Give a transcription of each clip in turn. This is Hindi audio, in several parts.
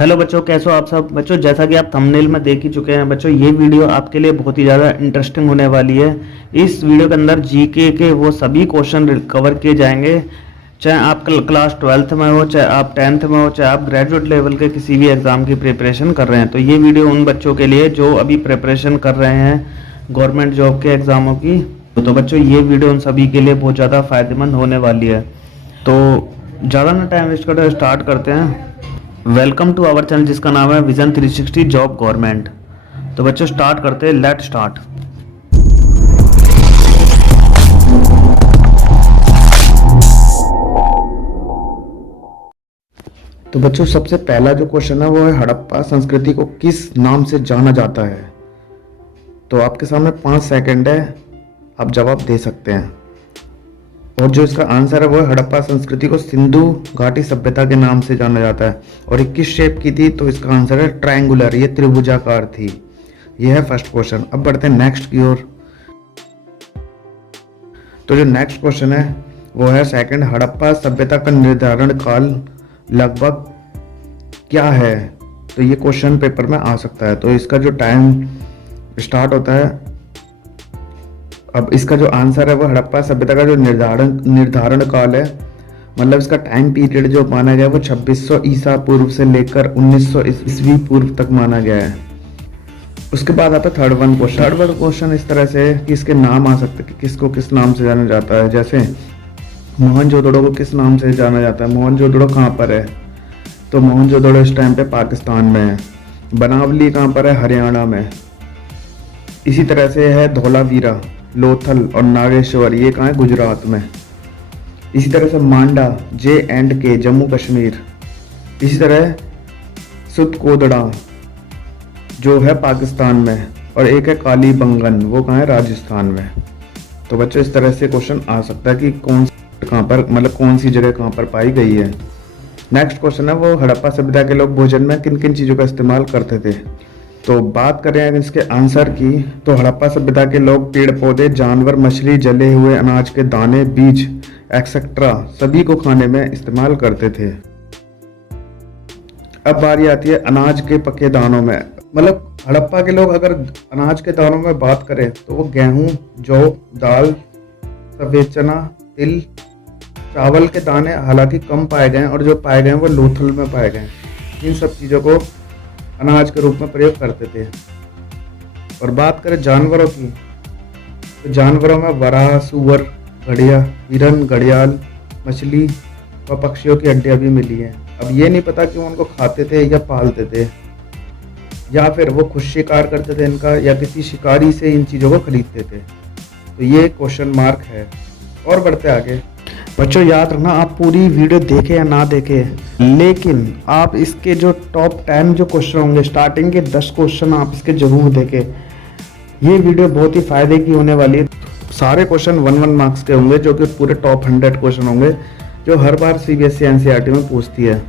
हेलो बच्चों, कैसे हो आप सब। बच्चों, जैसा कि आप थंबनेल में देख ही चुके हैं बच्चों, ये वीडियो आपके लिए बहुत ही ज़्यादा इंटरेस्टिंग होने वाली है। इस वीडियो के अंदर जीके के वो सभी क्वेश्चन कवर किए जाएंगे, चाहे आप क्लास 12th में हो, चाहे आप 10th में हो, चाहे आप ग्रेजुएट लेवल के किसी भी एग्ज़ाम की प्रिपरेशन कर रहे हैं। तो ये वीडियो उन बच्चों के लिए जो अभी प्रिपरेशन कर रहे हैं गवर्नमेंट जॉब के एग्ज़ामों की। तो बच्चों, ये वीडियो उन सभी के लिए बहुत ज़्यादा फ़ायदेमंद होने वाली है। तो ज़्यादा ना टाइम वेस्ट करते स्टार्ट करते हैं। वेलकम टू आवर चैनल जिसका नाम है विजन 360 जॉब गवर्नमेंट। तो बच्चों, स्टार्ट करते हैं, लेट स्टार्ट। तो बच्चों, सबसे पहला जो क्वेश्चन है वो है, हड़प्पा संस्कृति को किस नाम से जाना जाता है। तो आपके सामने 5 सेकंड है, आप जवाब दे सकते हैं। और जो इसका आंसर है वो है, हड़प्पा संस्कृति को सिंधु घाटी सभ्यता के नाम से जाना जाता है। और 21 शेप की थी, तो इसका आंसर है ट्रायंगुलर, ये त्रिभुजाकार थी। ये है फर्स्ट क्वेश्चन। अब बढ़ते हैं नेक्स्ट की ओर। तो जो नेक्स्ट क्वेश्चन है वो है सेकंड, हड़प्पा सभ्यता का निर्धारण काल लगभग क्या है। तो ये क्वेश्चन पेपर में आ सकता है। तो इसका जो टाइम स्टार्ट होता है, अब इसका जो आंसर है वो हड़प्पा सभ्यता का जो निर्धारण काल है, मतलब इसका टाइम पीरियड जो माना गया है वो 2600 ईसा पूर्व से लेकर 1900 ईस्वी पूर्व तक माना गया है। उसके बाद आता है थर्ड वन क्वेश्चन इस तरह से कि इसके नाम आ सकते हैं कि किसको किस नाम से जाना जाता है। जैसे मोहनजोदड़ो को किस नाम से जाना जाता है। मोहनजोदड़ो कहाँ पर है, तो मोहनजोदड़ो इस टाइम पे पाकिस्तान में है। बनावली कहाँ पर है, हरियाणा में। इसी तरह से है धौलावीरा, लोथल और नागेश्वर, ये कहाँ है, गुजरात में। इसी तरह से मांडा J&K, जम्मू कश्मीर। इसी तरह सुतकोदड़ा जो है पाकिस्तान में, और एक है कालीबंगन, वो कहाँ है, राजस्थान में। तो बच्चों, इस तरह से क्वेश्चन आ सकता है कि कौन कहाँ पर, मतलब कौन सी जगह कहाँ पर पाई गई है। नेक्स्ट क्वेश्चन है वो, हड़प्पा सभ्यता के लोग भोजन में किन किन चीज़ों का इस्तेमाल करते थे। तो बात करें इसके आंसर की, तो हड़प्पा सभ्यता के लोग पेड़ पौधे, जानवर, मछली, जले हुए अनाज के दाने, बीज एक्सेट्रा सभी को खाने में इस्तेमाल करते थे। अब बारी आती है अनाज के पके दानों में। मतलब हड़प्पा के लोग अगर अनाज के दानों में बात करें तो वो गेहूं, जौ, दाल, सफेद चना, तिल, चावल के दाने हालांकि कम पाए गए हैं, और जो पाए गए हैं वो लोथल में पाए गए हैं। इन सब चीज़ों को अनाज के रूप में प्रयोग करते थे। और बात करें जानवरों की, तो जानवरों में वराह, सुअर, घड़िया, हिरन, घड़ियाल, मछली व पक्षियों की हड्डियां भी मिली हैं। अब ये नहीं पता कि वो उनको खाते थे या पालते थे, या फिर वो खुद शिकार करते थे इनका, या किसी शिकारी से इन चीज़ों को खरीदते थे। तो ये क्वेश्चन मार्क है। और बढ़ते आगे। बच्चों, याद रखना, आप पूरी वीडियो देखें या ना देखें, लेकिन आप इसके जो टॉप 10 जो क्वेश्चन होंगे, स्टार्टिंग के 10 क्वेश्चन आप इसके जरूर देखें। ये वीडियो बहुत ही फायदे की होने वाली है। सारे क्वेश्चन 1-1 मार्क्स के होंगे, जो कि पूरे टॉप 100 क्वेश्चन होंगे, जो हर बार CBSE NCERT में पूछती है।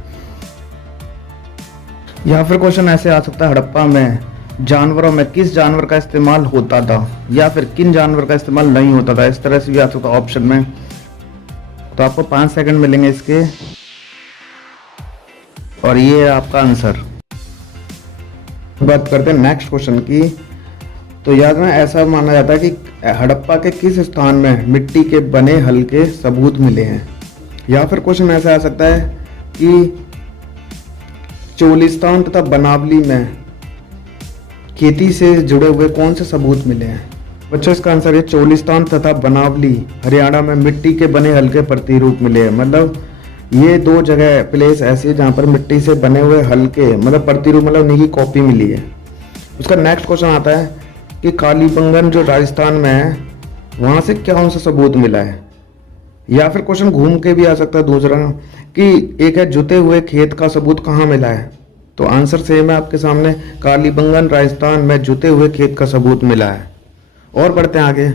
या फिर क्वेश्चन ऐसे आ सकता है, हड़प्पा में जानवरों में किस जानवर का इस्तेमाल होता था, या फिर किन जानवर का इस्तेमाल नहीं होता था। इस तरह से भी आ सकता है ऑप्शन में। तो आपको 5 सेकंड मिलेंगे इसके, और ये है आपका आंसर। बात करते हैं नेक्स्ट क्वेश्चन की। तो याद में ऐसा माना जाता है कि हड़प्पा के किस स्थान में मिट्टी के बने हल के सबूत मिले हैं। या फिर क्वेश्चन ऐसा आ सकता है कि चोलिस्तान तथा बनावली में खेती से जुड़े हुए कौन से सबूत मिले हैं। बच्चों, इसका आंसर है चोलिस्तान तथा बनावली, हरियाणा में मिट्टी के बने हल्के प्रतिरूप मिले हैं। मतलब ये 2 जगह प्लेस ऐसी है जहाँ पर मिट्टी से बने हुए हल्के, मतलब प्रतिरूप, मतलब उन्हीं की कॉपी मिली है। उसका नेक्स्ट क्वेश्चन आता है कि कालीबंगन जो राजस्थान में है, वहाँ से क्या उनसे सबूत मिला है। या फिर क्वेश्चन घूम के भी आ सकता है दूसरा, कि एक है जुते हुए खेत का सबूत कहाँ मिला है। तो आंसर सेम है आपके सामने, कालीबंगन राजस्थान में जुते हुए खेत का सबूत मिला है। और बढ़ते हैं आगे।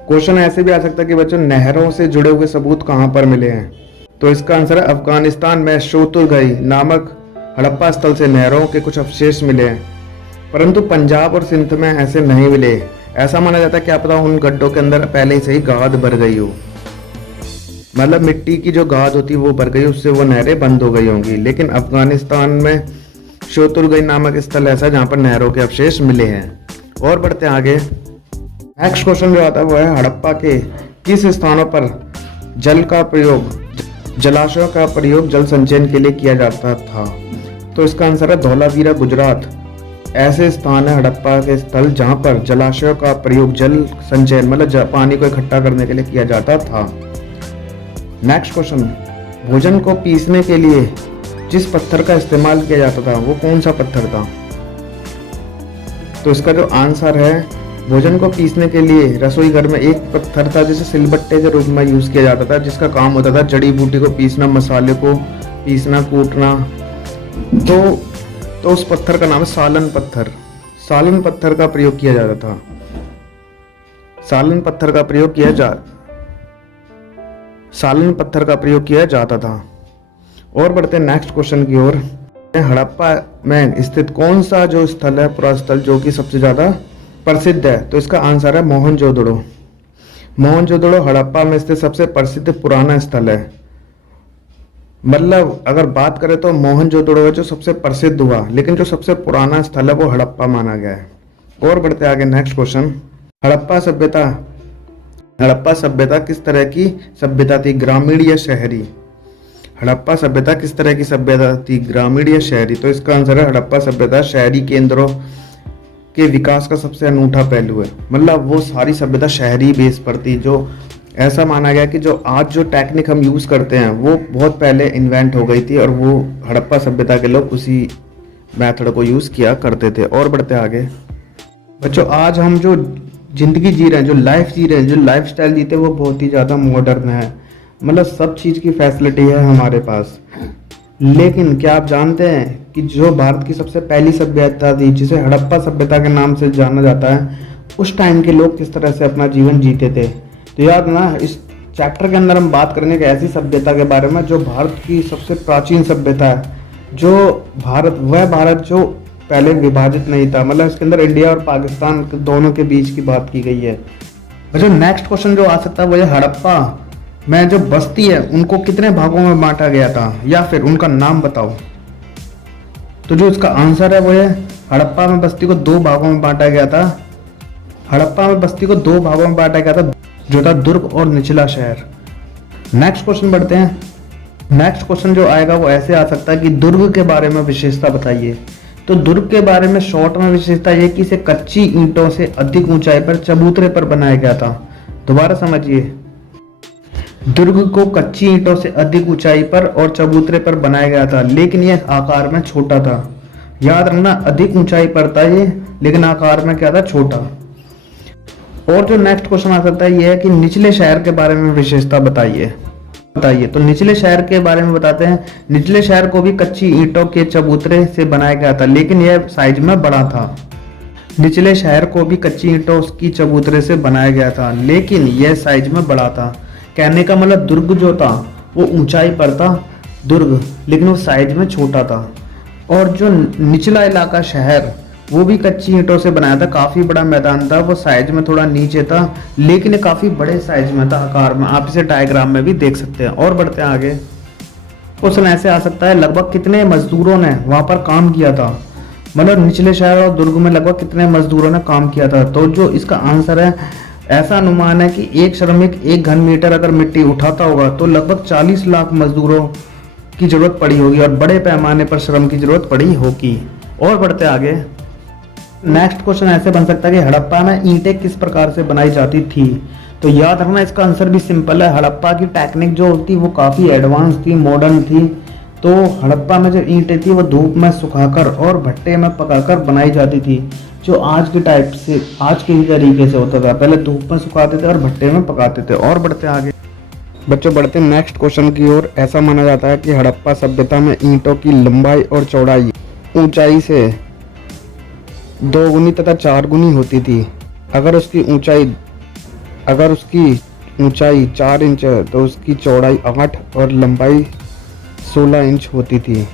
क्वेश्चन ऐसे भी आ सकता है कि बच्चों, नहरों से जुड़े हुए सबूत कहाँ पर मिले हैं। तो इसका आंसर है अफगानिस्तान में शोतुरगई नामक हड़प्पा स्थल से नहरों के कुछ अवशेष मिले हैं, परंतु पंजाब और सिंध में ऐसे नहीं मिले। ऐसा माना जाता है, क्या पता उन गड्ढों के अंदर पहले से ही गाद भर गई हो। मतलब मिट्टी की जो गाद होती है वो भर गई, उससे वो नहरें बंद हो गई होंगी। लेकिन अफगानिस्तान में शोतुर्गई नामक स्थल ऐसा है जहाँ पर नहरों के अवशेष मिले हैं। और बढ़ते हैं आगे। नेक्स्ट क्वेश्चन जो आता है वो है हड़प्पा के किस स्थानों पर जल का प्रयोग जलाशयों का प्रयोग जल संचयन के लिए किया जाता था? तो इसका आंसर है धौलावीरा, गुजरात। ऐसे स्थान है हड़प्पा के स्थल जहाँ पर जलाशयों का प्रयोग जल संचयन मतलब पानी को इकट्ठा करने के लिए किया जाता था। नेक्स्ट क्वेश्चन, भोजन को पीसने के लिए जिस पत्थर का इस्तेमाल किया जाता था वो कौन सा पत्थर था? तो इसका जो आंसर है, भोजन को पीसने के लिए रसोई घर में एक पत्थर था जिसे सिलबट्टे के रूप में यूज किया जाता था, जिसका काम होता था जड़ी बूटी को पीसना, मसाले को पीसना, कूटना। तो उस पत्थर का नाम है सालन पत्थर। सालन पत्थर का प्रयोग किया जाता था। सालन पत्थर का प्रयोग किया जाता था। और बढ़ते हैं नेक्स्ट क्वेश्चन की ओर। हड़प्पा में स्थित कौन सा जो स्थल है, पुरास्थल, जो कि सबसे ज्यादा प्रसिद्ध है? तो इसका आंसर है मोहनजोदड़ो। मोहनजोदड़ो हड़प्पा में स्थित सबसे प्रसिद्ध पुराना स्थल है। मतलब अगर बात करें तो मोहनजोदड़ो है जो सबसे प्रसिद्ध हुआ, लेकिन जो सबसे पुराना स्थल है वो हड़प्पा माना गया है। और बढ़ते आगे नेक्स्ट क्वेश्चन। हड़प्पा सभ्यता किस तरह की सभ्यता थी, ग्रामीण या शहरी? हड़प्पा सभ्यता किस तरह की सभ्यता थी, ग्रामीण या शहरी? तो इसका आंसर है हड़प्पा सभ्यता शहरी केंद्रों के विकास का सबसे अनूठा पहलू है। मतलब वो सारी सभ्यता शहरी बेस पर थी। जो ऐसा माना गया कि जो आज जो टेक्निक हम यूज करते हैं वो बहुत पहले इन्वेंट हो गई थी, और वो हड़प्पा सभ्यता के लोग उसी मेथड को यूज किया करते थे। और बढ़ते आगे। बच्चों, आज हम जो जिंदगी जी रहे हैं, जो लाइफ जी रहे हैं, जो लाइफ स्टाइल जीते हैं, वो बहुत ही ज़्यादा मॉडर्न है। मतलब सब चीज़ की फैसिलिटी है हमारे पास। लेकिन क्या आप जानते हैं कि जो भारत की सबसे पहली सभ्यता थी, जिसे हड़प्पा सभ्यता के नाम से जाना जाता है, उस टाइम के लोग किस तरह से अपना जीवन जीते थे? तो यार ना, इस चैप्टर के अंदर हम बात करेंगे एक ऐसी सभ्यता के बारे में जो भारत की सबसे प्राचीन सभ्यता है। जो भारत जो पहले विभाजित नहीं था। मतलब इसके अंदर इंडिया और पाकिस्तान दोनों के बीच की बात की गई है। जो नेक्स्ट क्वेश्चन जो आ सकता है वो है हड़प्पा में जो बस्ती है उनको कितने भागों में बांटा गया था, या फिर उनका नाम बताओ। तो जो इसका आंसर है वो है हड़प्पा में बस्ती को 2 भागों में बांटा गया था। हड़प्पा में बस्ती को 2 भागों में बांटा गया था, जो था दुर्ग और निचला शहर। नेक्स्ट क्वेश्चन बढ़ते हैं। नेक्स्ट क्वेश्चन जो आएगा वो ऐसे आ सकता है कि दुर्ग के बारे में विशेषता बताइए। तो दुर्ग के बारे में शॉर्ट में विशेषता ये कि इसे कच्ची ईंटों से अधिक ऊंचाई पर चबूतरे पर बनाया गया था। दोबारा समझिए, दुर्ग को कच्ची ईंटों से अधिक ऊंचाई पर और चबूतरे पर बनाया गया था, लेकिन यह आकार में छोटा था। याद रखना, अधिक ऊंचाई पर था ये, लेकिन आकार में क्या था, छोटा। और जो नेक्स्ट क्वेश्चन आ सकता है ये है कि निचले शहर के बारे में विशेषता बताइए। तो निचले शहर के बारे में बताते हैं। निचले शहर को भी कच्ची ईंटों के चबूतरे से बनाया गया था, लेकिन यह साइज में बड़ा था। निचले शहर को भी कच्ची ईंटों की चबूतरे से बनाया गया था, लेकिन यह साइज में बड़ा था। कहने का मतलब दुर्ग जो था वो ऊंचाई पर था दुर्ग, लेकिन वो साइज में छोटा था। और जो निचला इलाका शहर वो भी कच्ची ईंटों से बनाया था। काफी बड़ा मैदान था, वो साइज में थोड़ा नीचे था, लेकिन काफी बड़े साइज में था आकार में। आप इसे डायग्राम में भी देख सकते हैं। और बढ़ते हैं आगे। क्वेश्चन ऐसे आ सकता है, लगभग कितने मजदूरों ने वहां पर काम किया था? मतलब निचले शहर और दुर्ग में लगभग कितने मजदूरों ने काम किया था? तो जो इसका आंसर है, ऐसा अनुमान है कि एक श्रमिक 1 घन मीटर अगर मिट्टी उठाता होगा तो लगभग 40 लाख मजदूरों की जरूरत पड़ी होगी, और बड़े पैमाने पर श्रम की जरूरत पड़ी होगी। और बढ़ते आगे। नेक्स्ट क्वेश्चन ऐसे बन सकता है कि हड़प्पा में ईंटें किस प्रकार से बनाई जाती थी? तो याद रखना, इसका आंसर भी सिंपल है। हड़प्पा की टेक्निक जो होती वो काफ़ी एडवांस थी, मॉडर्न थी। तो हड़प्पा में जो ईंटें थी वो धूप में सुखाकर और भट्टे में पकाकर बनाई जाती थी, जो आज के टाइप से, आज के ही तरीके से होता था। पहले धूप में सुखाते थे और भट्टे में पकाते थे। और बढ़ते आगे। बच्चों, बढ़ते नेक्स्ट क्वेश्चन की ओर। ऐसा माना जाता है कि हड़प्पा सभ्यता में ईंटों की लंबाई और चौड़ाई ऊंचाई से 2 गुनी तथा 4 गुनी होती थी। अगर उसकी ऊंचाई 4 इंच है तो उसकी चौड़ाई 8 और लंबाई 16 इंच होती थी।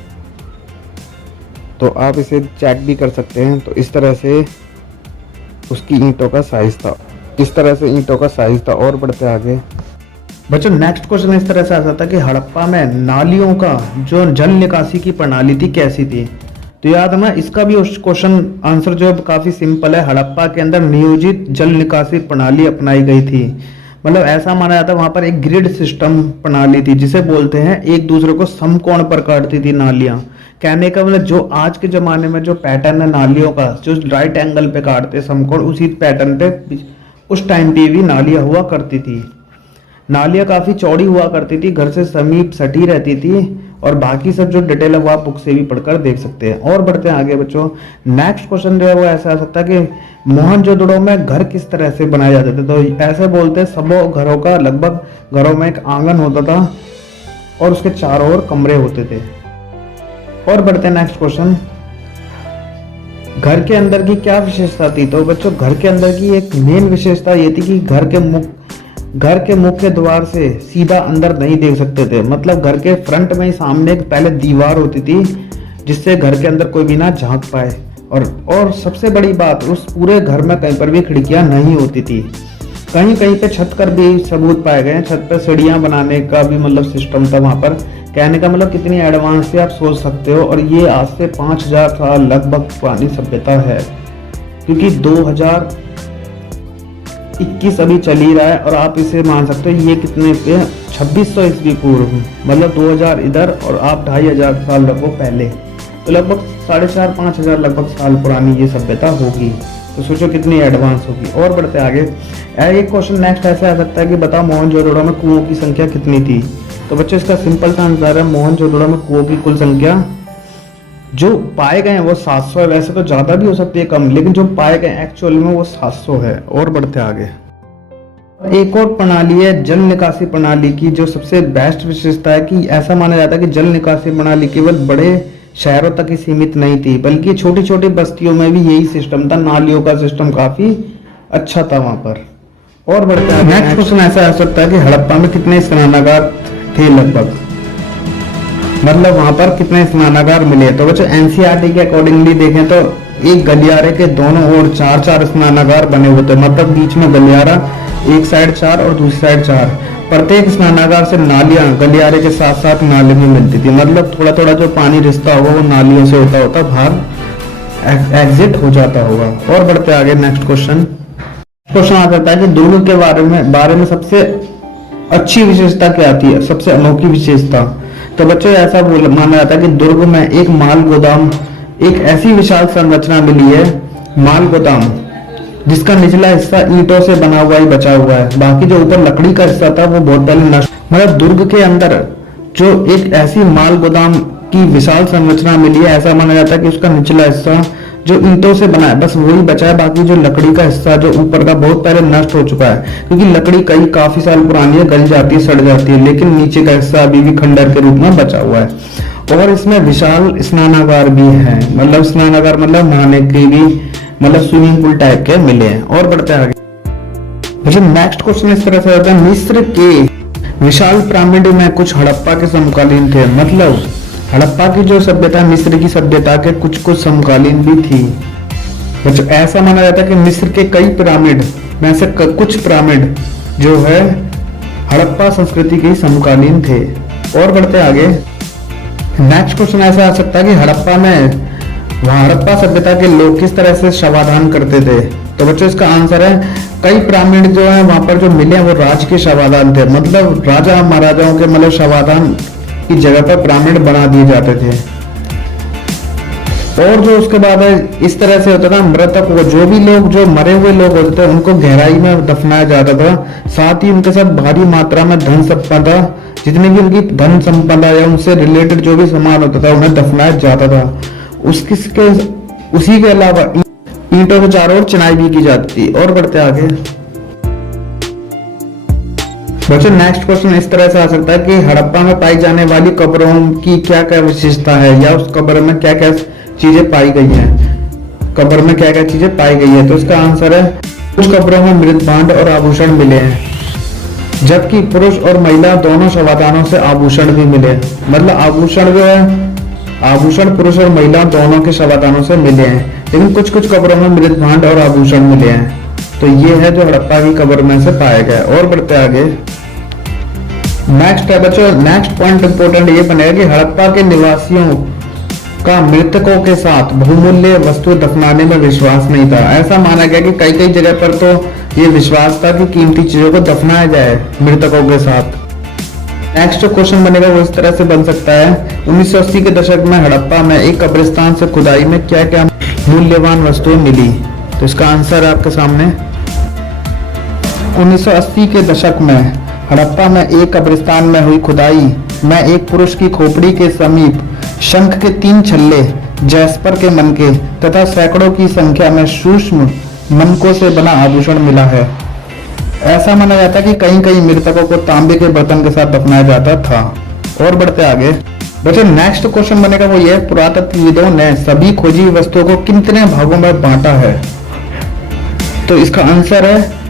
तो आप इसे चेक भी कर सकते हैं। तो इस तरह से उसकी ईंटों का साइज था। और बढ़ते आगे। बच्चों नेक्स्ट क्वेश्चन इस तरह से आ सकता है कि हड़प्पा में नालियों का जो जल निकासी की प्रणाली थी कैसी थी। तो याद है ना, इसका भी उस क्वेश्चन आंसर जो काफी सिंपल है। हड़प्पा के अंदर नियोजित जल निकासी प्रणाली अपनाई गई थी। मतलब ऐसा माना जाता है वहां पर एक ग्रिड सिस्टम प्रणाली थी, जिसे बोलते हैं एक दूसरे को समकोण पर काटती थी नालियां। कहने का मतलब जो आज के जमाने में जो पैटर्न है नालियों का, जो राइट एंगल पे काटते समकोण, उसी पैटर्न पे उस टाइम पे भी नालियां हुआ करती थी। नालियां काफी चौड़ी हुआ करती थी, घर से समीप सटी रहती थी, और बाकी सब जो डिटेल है वो आप बुक से भी पढ़कर देख सकते हैं। और बढ़ते हैं आगे बच्चों। नेक्स्ट क्वेश्चन जो है वो ऐसा आ सकता है कि मोहनजोदड़ो में घर किस तरह से बनाए जाते थे। तो ऐसे बोलते हैं सबों घरों का लगभग घरों में एक आंगन होता था और उसके चारों ओर कमरे होते थे। और बढ़ते हैं नेक्स्ट क्वेश्चन। घर के अंदर की क्या विशेषता थी। तो बच्चों घर के अंदर की एक मेन विशेषता ये थी कि घर के मुख्य द्वार से सीधा अंदर नहीं देख सकते थे। मतलब घर के फ्रंट में ही सामने एक पहले दीवार होती थी, जिससे घर के अंदर कोई भी ना झांक पाए। और सबसे बड़ी बात, उस पूरे घर में कहीं पर भी खिड़कियां नहीं होती थी। कहीं कहीं पे छत पर भी सबूत पाए गए हैं, छत पर सीढ़ियां बनाने का भी मतलब सिस्टम था वहां पर। कहने का मतलब कितनी एडवांस से आप सोच सकते हो। और ये आज से 5000 साल लगभग पुरानी सभ्यता है, क्योंकि 2021 अभी चल ही रहा है। और आप इसे मान सकते हो ये कितने पे 2600 ईस्वी पूर्व, मतलब 2000 इधर और आप 2500 साल रखो पहले, तो लगभग 4500-5000 लगभग साल पुरानी ये सभ्यता होगी। तो सोचो कितनी एडवांस होगी। और बढ़ते आगे। एक क्वेश्चन नेक्स्ट ऐसे आ सकता है कि बताओ मोहनजोदड़ो में कुओं की संख्या कितनी थी। तो बच्चों इसका सिंपल सा आंसर है, मोहनजोदड़ो में कुओं की कुल संख्या जो पाए गए हैं वो 700 है। वैसे तो ज्यादा भी हो सकती है कम, लेकिन जो पाए गए एक्चुअल में वो 700 है। और बढ़ते आगे। एक और प्रणाली है जल निकासी प्रणाली की, जो सबसे बेस्ट विशेषता है कि ऐसा माना जाता है कि जल निकासी प्रणाली केवल बड़े शहरों तक ही सीमित नहीं थी, बल्कि छोटी छोटी बस्तियों में भी यही सिस्टम था। नालियों का सिस्टम काफी अच्छा था वहां पर। और बढ़ते आगे। नेक्स्ट क्वेश्चन ऐसा आ सकता है कि हड़प्पा में कितने स्नानागार थे लगभग, मतलब वहां पर कितने स्नानागार मिले। तो बच्चों एनसीईआरटी के अकॉर्डिंगली देखें तो एक गलियारे के दोनों ओर 4-4 स्नानागार बने हुए थे। मतलब बीच में गलियारा, एक साइड 4 और दूसरी साइड 4। प्रत्येक स्नानागार से नालियां गलियारे के साथ साथ नाली में मिलती थी। मतलब थोड़ा थोड़ा जो पानी रिश्ता होगा वो नालियों से होता होता बाहर एग्जिट हो जाता होगा। और बढ़ते आगे। नेक्स्ट क्वेश्चन आ जाता है कि दुर्ग के बारे में सबसे अच्छी विशेषता क्या थी, सबसे अनोखी विशेषता। तो बच्चों ऐसा माना जाता है कि दुर्ग में एक माल गोदाम, एक ऐसी विशाल संरचना मिली है माल गोदाम, जिसका निचला हिस्सा ईंटों से बना हुआ ही बचा हुआ है। बाकी जो ऊपर लकड़ी का हिस्सा था वो बहुत पहले नष्ट। मतलब दुर्ग के अंदर जो एक ऐसी माल गोदाम की विशाल संरचना मिली है, ऐसा माना जाता है कि उसका निचला हिस्सा जो ईंटों से बना है बस वही बचा है। बाकी जो लकड़ी का हिस्सा जो ऊपर का बहुत पहले नष्ट हो चुका है, क्योंकि लकड़ी काफी साल पुरानी है, गल जाती है, सड़ जाती है, लेकिन नीचे का हिस्सा अभी भी खंडर के रूप में बचा हुआ है। और इसमें विशाल स्नानागार भी है, मतलब स्नानागार मतलब नहाने के भी, मतलब स्विमिंग पूल टाइप के मिले हैं। और बढ़ते आगे। नेक्स्ट क्वेश्चन इस तरह से होता है, मिस्र के विशाल पिरामिड में कुछ हड़प्पा के समकालीन थे। मतलब हड़प्पा की जो सभ्यता मिस्र की सभ्यता के कुछ कुछ समकालीन भी थी। बच्चों ऐसा माना जाता है कि मिस्र के कई पिरामिड में से कुछ पिरामिड जो है हड़प्पा संस्कृति के समकालीन थे। और बढ़ते आगे। नेक्स्ट क्वेश्चन ऐसा आ सकता है कि हड़प्पा सभ्यता के लोग किस तरह से शवाधान करते थे। तो बच्चों इसका आंसर है, कई पिरामिड जो है वहां पर जो मिले वो राज के शवाधान थे। मतलब राजा महाराजाओं के मतलब शवाधान की जगह पर पिरामिड बना दिए जाते थे। और जो उसके बाद है इस तरह से होता था, मृतक को जो भी लोग जो मरे हुए लोग होते थे उनको गहराई में दफनाया जाता था। साथ ही उनके साथ भारी मात्रा में धन संपदा, जितनी भी उनकी धन संपदा या उनसे रिलेटेड जो भी सामान होता था उन्हें दफनाया जाता था। उसी के अलावा ईंटों के चारों ओर चिनाई भी की जाती थी। और बढ़ते आगे। बच्चों नेक्स्ट क्वेश्चन इस तरह से आ सकता है कि हड़प्पा में पाई जाने वाली कब्रों की क्या क्या विशेषता है, या उस कब्र में क्या क्या चीजें पाई गई हैं, कब्र में क्या क्या चीजें पाई गई है। तो इसका आंसर है, कुछ कब्रों में मृत भांड और आभूषण मिले हैं, जबकि पुरुष और महिला दोनों शवाधानों से आभूषण भी मिले। मतलब आभूषण जो है, आभूषण पुरुष और महिला दोनों के शवाधानों से मिले हैं, लेकिन कुछ कुछ कब्रों में मृत भांड और आभूषण मिले हैं। तो ये है जो हड़प्पा की कब्र में से पाया गया। और बढ़ते आगे। नेक्स्ट है बच्चों, नेक्स्ट पॉइंट इंपोर्टेंट ये बनेगा कि हड़प्पा के निवासियों का मृतकों के साथ बहुमूल्य वस्तु दफनाने में विश्वास नहीं था। ऐसा माना गया कि कई कई जगह पर तो ये विश्वास था कि कीमती चीजों को दफनाया जाए मृतकों के साथ। नेक्स्ट जो क्वेश्चन बनेगा वो इस तरह से बन सकता है, 1980 के दशक में हड़प्पा में एक कब्रिस्तान से खुदाई में क्या क्या मूल्यवान वस्तुएं मिली। तो इसका आंसर है आपके सामने। 1980 के दशक में हड़प्पा में एक कब्रिस्तान में हुई खुदाई में एक पुरुष की खोपड़ी के समीप शंख के 3 छल्ले, जैस्पर के मनके तथा सैकड़ों की संख्या में सूक्ष्म मनकों से बना आभूषण मिला है। ऐसा माना जाता है कि कहीं कहीं मृतकों को तांबे के बर्तन के साथ दफनाया जाता था। और बढ़ते आगे बच्चों, नेक्स्ट क्वेश्चन बनेगा वो ये, पुरातत्वविदों ने सभी खोजी हुई वस्तुओं को कितने भागों में बांटा है। तो इसका आंसर है,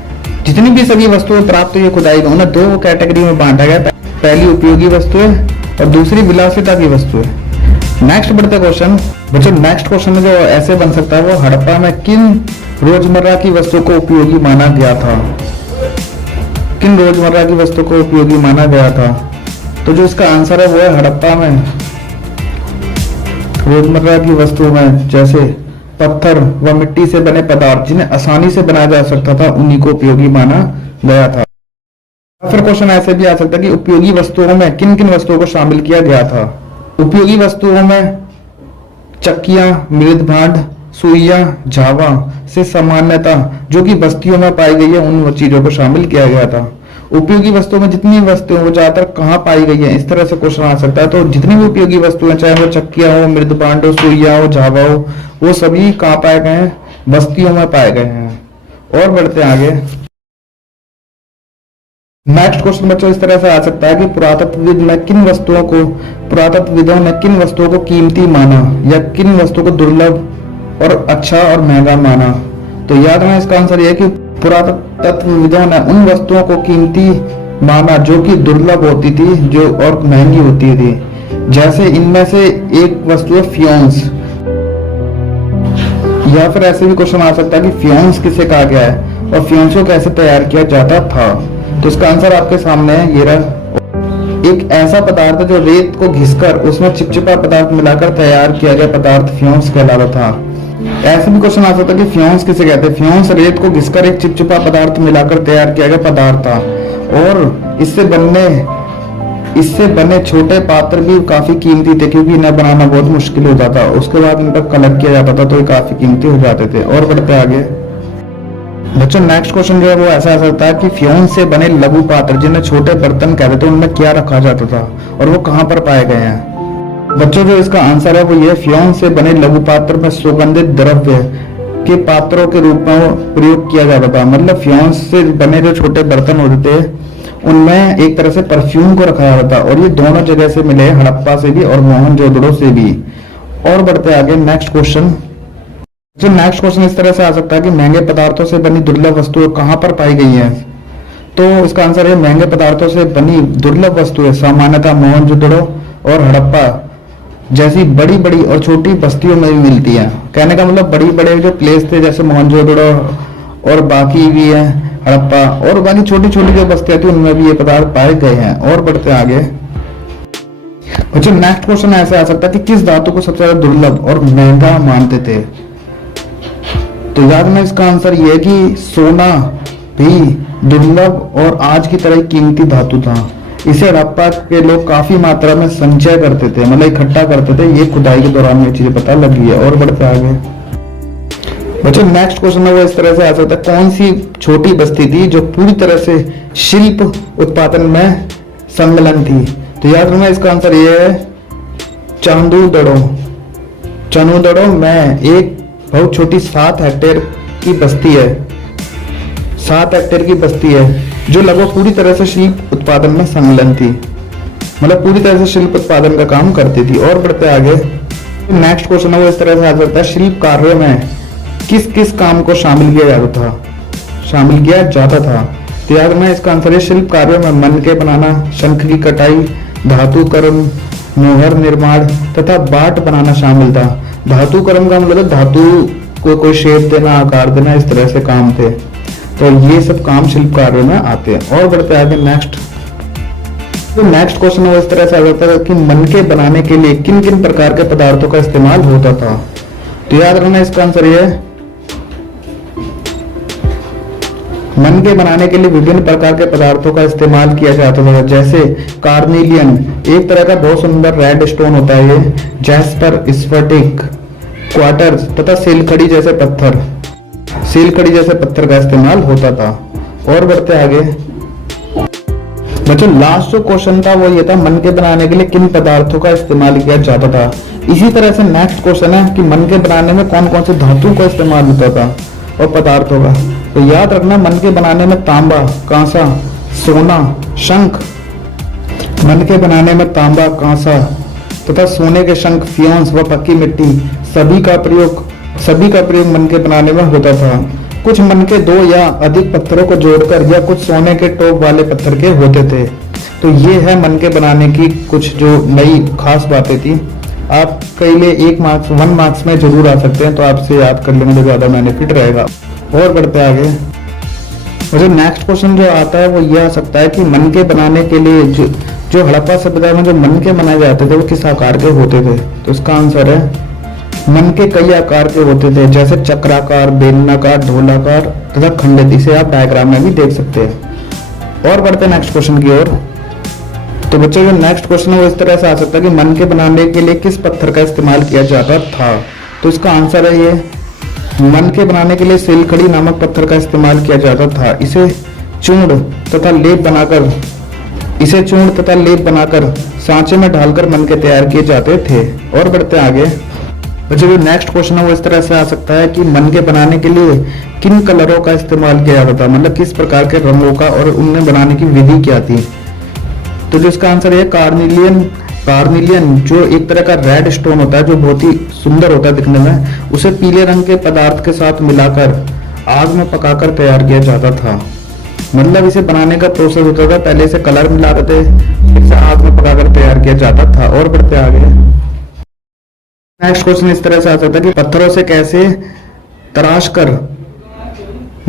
जितनी भी सभी वस्तुएं प्राप्त हुई खुदाई में उन्हें 2 कैटेगरी में बांटा गया। पहली उपयोगी वस्तुएं और दूसरी विलासिता की वस्तुएं। नेक्स्ट बढ़ते क्वेश्चन बच्चों, नेक्स्ट क्वेश्चन जो ऐसे बन सकता है वो, हड़प्पा में किन रोजमर्रा की वस्तुओं को उपयोगी माना गया था। किन रोजमर्रा की वस्तु को उपयोगी माना गया था। तो जो इसका आंसर है वो है, हड़प्पा में रोजमर्रा की वस्तुओं में जैसे पत्थर व मिट्टी से बने पदार्थ जिन्हें आसानी से बनाया जा सकता था, उन्हीं को उपयोगी माना गया था। फिर क्वेश्चन ऐसे भी आ सकता है कि उपयोगी वस्तुओं में किन किन वस्तुओं को शामिल किया गया था। उपयोगी वस्तुओं में चक्कियां, मृद भांड, सुइयां, झावा से सामान्यता जो कि बस्तियों में पाई गई है उन चीजों को शामिल किया गया था। उपयोगी वस्तुओं में जितनी वस्तुएं वो ज्यादातर कहाँ पाई गई है, इस तरह से क्वेश्चन आ सकता है। तो जितनी भी उपयोगी वस्तुएं, चाहे वो चक्कियां हो, मृद भांड हो, सुइया हो, झावा हो, वो सभी कहाँ पाए गए हैं, बस्तियों में पाए गए हैं। और बढ़ते आगे, नेक्स्ट क्वेश्चन बच्चों इस तरह से आ सकता है कि पुरातत्वविदों ने किन वस्तुओं को कीमती माना या किन वस्तुओं को दुर्लभ और अच्छा और महंगा माना। तो याद रखना इसका आंसर यह है कि पुरातत्वविदों ने उन वस्तुओं को कीमती माना जो कि दुर्लभ होती थी जो और महंगी होती थी। जैसे इनमें से एक वस्तु है फ्योन्स, या फिर ऐसे भी क्वेश्चन आ सकता है कि फ्योन्स किसे कहा गया है और फ्योन्स को कैसे तैयार किया जाता था। तो इसका आंसर आपके सामने है, ये रहा। एक ऐसा पदार्थ जो रेत को घिसकर उसमें चिपचिपा पदार्थ मिलाकर तैयार किया गया पदार्थ फ्योन्स कहलाता था। ऐसे भी क्वेश्चन आ सकता है कि फ्योन्स किसे कहते हैं। फ्योन्स रेत को घिसकर एक चिपचिपा पदार्थ मिलाकर तैयार किया गया पदार्थ था, और इससे बने छोटे पात्र भी काफी कीमती थे क्योंकि इन्हें बनाना बहुत मुश्किल होता था। उसके बाद इन पर कलर किया जाता था तो ये काफी कीमती हो जाते थे। और बढ़ते आगे बच्चों, नेक्स्ट क्वेश्चन जो है वो ऐसा आ सकता है कि फ्योन्स से बने लघु पात्र जिन्हें छोटे बर्तन कहते थे उनमें क्या रखा जाता था और वो कहाँ पर पाए गए हैं। बच्चों जो इसका आंसर है वो ये, फ्योन्स से बने लघु पात्र में सुगंधित द्रव्य के पात्रों के रूप में प्रयोग किया जाता था। मतलब फ्योन्स से बने जो छोटे बर्तन होते थे उनमें एक तरह से परफ्यूम को रखा जाता था, और ये दोनों जगह से मिले, हड़प्पा से भी और मोहनजोदड़ो से भी। और बढ़ते आगे, नेक्स्ट क्वेश्चन जो नेक्स्ट क्वेश्चन इस तरह से आ सकता है कि महंगे पदार्थों से बनी दुर्लभ वस्तुएं कहां पर पाई गई हैं। तो इसका आंसर है, महंगे पदार्थों से बनी दुर्लभ वस्तुएं सामान्यतः मोहनजोदड़ो और हड़प्पा जैसी बड़ी बड़ी और छोटी बस्तियों में भी मिलती हैं। कहने का मतलब बड़ी बड़े जो प्लेस थे जैसे मोहनजोदड़ो और बाकी भी है हड़प्पा, और बाकी छोटी छोटी जो बस्तियां थी उनमें भी ये पदार्थ पाए गए हैं। और बढ़ते आगे बच्चों, नेक्स्ट क्वेश्चन ऐसे आ सकता है कि किस धातु को सबसे ज्यादा दुर्लभ और महंगा मानते थे। तो याद में इसका आंसर यह है कि सोना भी दुर्लभ और आज की तरह कीमती धातु था। इसे हड़प्पा के लोग काफी मात्रा में संचय करते थे, मतलब इकट्ठा करते थे। ये खुदाई के दौरान ये चीजें पता लगी है। और बढ़ते आगे बच्चों, नेक्स्ट क्वेश्चन है वो इस तरह से आ सकता है, कौन सी छोटी बस्ती थी जो पूरी तरह से शिल्प उत्पादन में सम्मिलन थी। तो याद रखना इसका आंसर ये है, चांदूदड़ो। चांदूदड़ो में एक बहुत छोटी 7 हेक्टेयर की बस्ती है, 7 हेक्टेयर की बस्ती है जो लगभग पूरी तरह से शिल्प उत्पादन में सम्मिलन थी, मतलब पूरी तरह से शिल्प उत्पादन का काम करती थी। और बढ़ते आगे, नेक्स्ट क्वेश्चन है वो इस तरह से आ सकता है, शिल्प कार्यों में किस किस काम को शामिल किया जाता था। तो याद रखना इसका आंसर है, शिल्प कार्यों में मनके बनाना, शंख की कटाई, धातु कर्म, मोहर निर्माण तथा बाट बनाना शामिल था। धातु कर्म का मतलब धातु को कोई शेप देना, आकार देना, इस तरह से काम थे। तो ये सब काम शिल्प कार्यों में आते हैं। और बढ़ते आगे, नेक्स्ट तो नेक्स्ट क्वेश्चन वो इस तरह से आ जाता है कि मनके बनाने के लिए किन किन प्रकार के पदार्थों का इस्तेमाल होता था। तो याद रखना इसका आंसर ये है, मनके बनाने के लिए विभिन्न प्रकार के पदार्थों का इस्तेमाल किया जाता था, जैसे कार्निलियन एक तरह का बहुत सुंदर रेड स्टोन होता है ये, जैस्पर, स्फटिक, क्वार्ट्ज तथा सीलखड़ी जैसे पत्थर, सीलखड़ी जैसे पत्थर का इस्तेमाल होता था। और बढ़ते आगे बच्चों, लास्ट जो क्वेश्चन था वो ये था, मनके बनाने के लिए किन पदार्थों का इस्तेमाल किया जाता था। इसी तरह से नेक्स्ट क्वेश्चन है कि मनके बनाने में कौन कौन से धातुओं का इस्तेमाल होता था और पदार्थों का। तो याद रखना, मनके बनाने में तांबा, कांसा, सोना, शंख, मनके बनाने में तांबा, कांसा तथा सोने के शंख, फ्योन्स व पक्की मिट्टी सभी का प्रयोग मनके बनाने में होता था। कुछ मनके दो या अधिक पत्थरों को जोड़कर या कुछ सोने के टोप वाले पत्थर के होते थे। तो ये है मनके बनाने की कुछ जो नई खास बातें थी। आप कई लिए 1 मार्क्स में जरूर आ सकते हैं, तो आपसे याद कर लेने में ज्यादा बेनिफिट रहेगा। और बढ़ते आगे, और जो नेक्स्ट क्वेश्चन जो आता है वो ये आ सकता है कि मनके बनाने के लिए जो हड़प्पा सभ्यता में जो मनके बनाए जाते थे वो किस आकार के होते थे। तो इसका आंसर है, मनके कई आकार के होते थे, जैसे चक्राकार, बेलनाकार, ढोलाकार तथा खंडित। इसे आप डायग्राम में भी देख सकते हैं। और बढ़ते नेक्स्ट क्वेश्चन की ओर। तो बच्चों, जो नेक्स्ट क्वेश्चन है वो इस तरह से आ सकता है कि मनके बनाने के लिए किस पत्थर का इस्तेमाल किया जाता था। तो इसका आंसर है ये, मनके बनाने के लिए सीलखड़ी नामक पत्थर का इस्तेमाल किया जाता था। इसे चूर्ण तथा लेप बनाकर सांचे में ढालकर मनके तैयार किए जाते थे। और बढ़ते आगे बच्चों, जो नेक्स्ट क्वेश्चन है वो इस तरह से आ सकता है कि मनके बनाने के लिए किन कलरों का इस्तेमाल किया जाता था, मतलब किस प्रकार के रंगों का, और उनमें बनाने की विधि क्या थी। तो जो इसका आंसर है, कार्निलियन जो एक तरह का रेड स्टोन होता है जो बहुत ही सुंदर होता है दिखने में, उसे पीले रंग के पदार्थ के साथ मिलाकर आग में पकाकर तैयार किया जाता था। मतलब इसे बनाने का प्रोसेस होता था, पहले से कलर मिलाते थे, फिर आग में पकाकर तैयार किया जाता था। और बढ़ते आगे, नेक्स्ट क्वेश्चन इस तरह से आ सकता है कि पत्थरों से कैसे तराश कर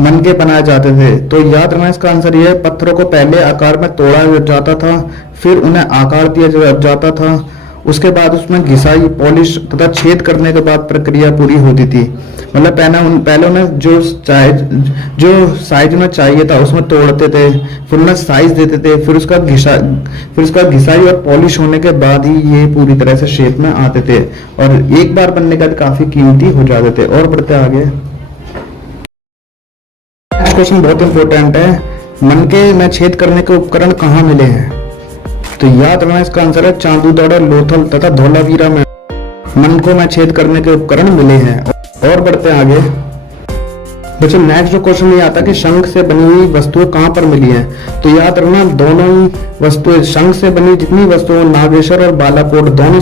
मनके बनाए जाते थे। तो याद रखना, इसका आंसर यह है, पत्थरों को पहले आकार में तोड़ा जाता था, फिर उन्हें आकार दिया जाता था, उसके बाद उसमें घिसाई, पॉलिश तथा छेद करने के बाद प्रक्रिया पूरी होती थी। मतलब पहले उन्हें जो साइज में चाहिए था उसमें तोड़ते थे, फिर उन्हें साइज देते थे, फिर उसका घिसाई और पॉलिश होने के बाद ही ये पूरी तरह से शेप में आते थे, और एक बार बनने का काफी कीमती हो जाते थे। और बढ़ते आगे, नेक्स्ट क्वेश्चन बहुत इंपॉर्टेंट है, मनके में छेद करने के उपकरण कहाँ मिले हैं। तो याद रखना, इसका आंसर है, चांदूदड़ा, लोथल तथा धौलावीरा में मनकों में छेद करने के उपकरण मिले हैं। और बढ़ते आगे बच्चों, नेक्स्ट जो क्वेश्चन ये आता है कि शंख से बनी हुई वस्तुएं कहाँ पर मिली हैं। तो याद रखना, दोनों ही वस्तुएं, शंख से बनी जितनी वस्तुएं, नागेश्वर और बालाकोट दोनों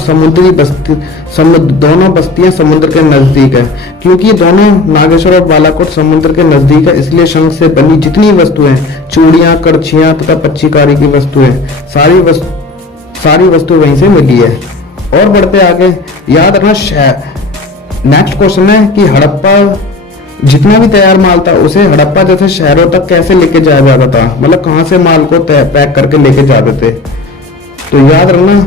बस्तियां समुद्र के नजदीक है। क्योंकि दोनों नागेश्वर और बालाकोट समुद्र के नजदीक है, इसलिए शंख से बनी जितनी वस्तुएं, चूड़ियां, करछियां तथा पच्चीकारी की वस्तुएं, सारी वस्तुएं वहीं से मिली है। और बढ़ते आगे, याद रखना, नेक्स्ट क्वेश्चन है कि हड़प्पा जितना भी तैयार माल था उसे हड़प्पा जैसे शहरों तक कैसे लेके जाया जाता था, मतलब कहां से माल को पैक करके लेके जाते थे। तो याद रखना,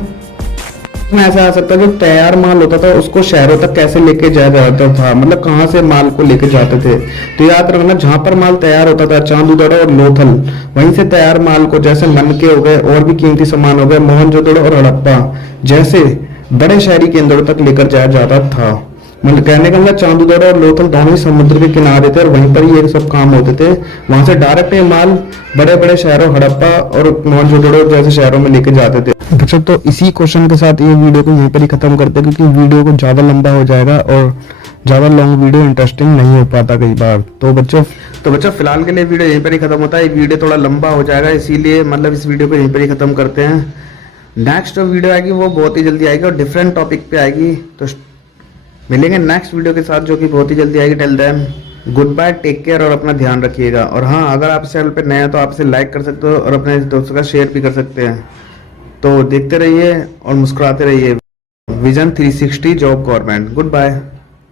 इसमें ऐसा आ सकता है जो तैयार माल होता था उसको शहरों तक कैसे लेके जाया जाता था, मतलब कहां से माल को लेके जाते थे। तो याद रखना, जहां पर माल तैयार होता था, चांदूदड़ा और लोथल, वहीं से तैयार माल को, जैसे मनके हो गए और भी कीमती सामान हो गए, मोहनजोदड़ो और हड़प्पा जैसे बड़े शहरी केंद्रों तक लेकर जाया जाता था। मतलब कहने का मतलब, चांदूदड़ा और लोथल दोनों ही समुद्र के किनारे थे और वहीं पर ही ये सब काम होते थे। वहां से डायरेक्ट ये माल बड़े बड़े शहरों, हड़प्पा और मोहनजोदड़ो जैसे शहरों में लेके जाते थे। बच्चों, तो इसी क्वेश्चन के साथ ये वीडियो को यहीं पर ही खत्म करते हैं, क्योंकि वीडियो को ज्यादा लंबा हो जाएगा और ज्यादा लॉन्ग वीडियो इंटरेस्टिंग नहीं हो पाता कई बार। तो बच्चों फिलहाल के लिए वीडियो यहीं पर ही खत्म होता है। ये वीडियो थोड़ा लंबा हो जाएगा, इसीलिए मतलब इस वीडियो को यहीं पर ही खत्म करते हैं। नेक्स्ट जो वीडियो आएगी वो बहुत ही जल्दी आएगी और डिफरेंट टॉपिक पे आएगी। तो मिलेंगे नेक्स्ट वीडियो के साथ, जो कि बहुत ही जल्दी आएगी। Till then goodbye, take care और अपना ध्यान रखिएगा। और हाँ, अगर आप चैनल पे नए हैं तो आप इसे लाइक कर सकते हो और अपने दोस्तों का शेयर भी कर सकते हैं। तो देखते रहिए और मुस्कुराते रहिए। Vision 360 job government. Good bye.